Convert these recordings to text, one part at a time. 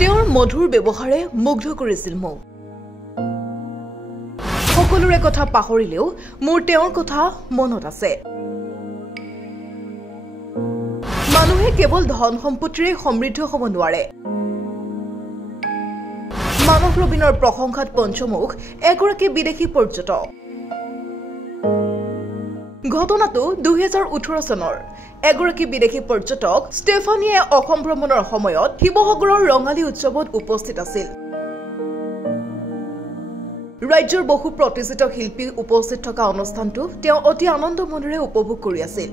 তেওঁৰ মধুৰ ব্যৱহাৰে মুগ্ধ কৰিছিল মোক। সকলোৰে কথা পাহৰিলেও মোৰ তেওঁৰ কথা মনত আছে। মানুহে কেৱল ধন সম্পত্তিৰে সমৃদ্ধ হ'ব নোৱাৰে। মানস ৰবীনৰ প্ৰশংসাত পঞ্চমুখ এগৰাকী বিদেশী পৰ্যটক। ঘটনাটো 2018 চনৰ। এগৰাকী বিদেশী পৰ্যটক ষ্টেফানিয়ে অসম ভ্ৰমণৰ সময়ত শিৱসাগৰৰ ৰঙালী উৎসৱত উপস্থিত আছিল। ৰাজ্যৰ বহু প্ৰতিষ্ঠিত শিল্পী উপস্থিত থকা অনুষ্ঠানটো তেওঁ অতি আনন্দ মনেৰে উপভোগ কৰি আছিল।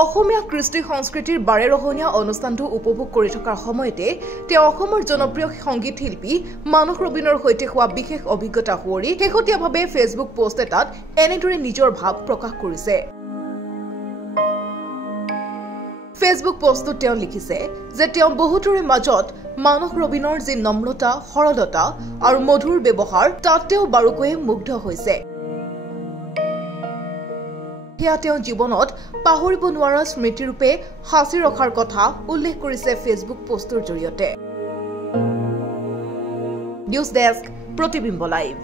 অসমীয়া কৃষ্টি সংস্কৃতিৰ বাৰেৰহণীয়া অনুষ্ঠানটো উপভোগ কৰি থকাৰ সময়তে তেওঁ অসমৰ জনপ্ৰিয় সংগীত শিল্পী মানস ৰবীনৰ সৈতে হোৱা বিশেষ অভিজ্ঞতা সুঁৱৰি শেহতীয়াভাৱে ফেচবুক পোষ্ট এটাত এনেদৰে নিজৰ ভাৱ প্ৰকাশ কৰিছে। ফেচবুক পোষ্টত তেওঁ লিখিছে যে তেওঁ বহুতৰে মাজত মানস ৰবীনৰ যি নম্ৰতা, সৰলতা আৰু মধুৰ ব্যৱহাৰ তাত তেওঁ বাৰুকৈয়ে মুগ্ধ হৈছে। সেয়া তেওঁ জীৱনত পাহৰিব নোৱাৰা স্মৃতিৰূপে সাঁচি ৰখাৰ কথা উল্লেখ কৰিছে ফেচবুক পোষ্টৰ জৰিয়তে। নিউজ ডেস্ক, প্ৰতিবিম্ব লাইভ।